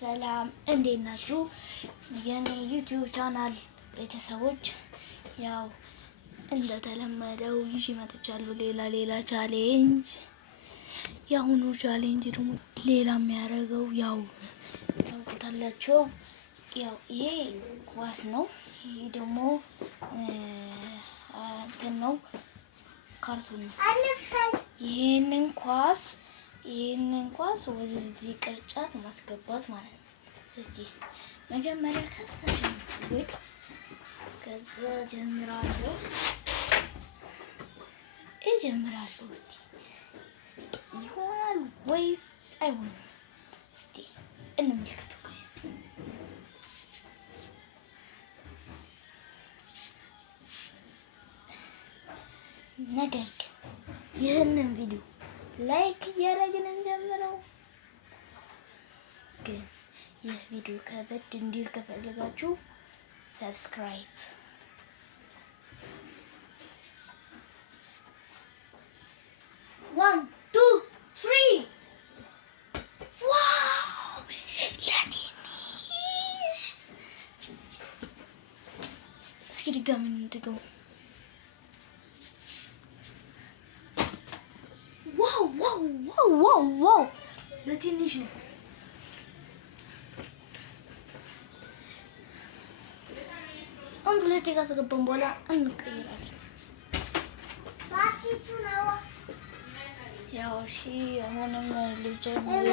ሰላም እንዴት ናችሁ? የኔ ዩቲዩብ ቻናል ቤተሰቦች ያው እንደተለመደው ይዤ መጥቻለሁ ሌላ ቻሌንጅ። የአሁኑ ቻሌንጅ ደግሞ ሌላ የሚያደርገው ያው ታውቁታላችሁ። ያው ይሄ ኳስ ነው። ይሄ ደግሞ እንትን ነው፣ ካርቱን ነው። ይሄንን ኳስ ወደዚህ ቅርጫት ማስገባት ማለት ነው። እስቲ መጀመሪያ ከዛ ጀምራለሁ። እስቲ ይሆናል ወይስ አይሆንም? እስቲ እንመልከት ጋይስ። ነገር ግን ይህንን ቪዲዮ ላይክ እያደረግን እንጀምረው። ግን ይህ ቪዲዮ ከበድ እንዲል ከፈለጋችሁ ሰብስክራይብ One, two, three. Wow! ለትንሽ እስኪ ድጋሚ እንድገው። ዋው! ለትንሽ ነው። አንድ ሁለት ካስገባን በኋላ እንቀይራለን። ያው እሺ አሁንም ልጀምር።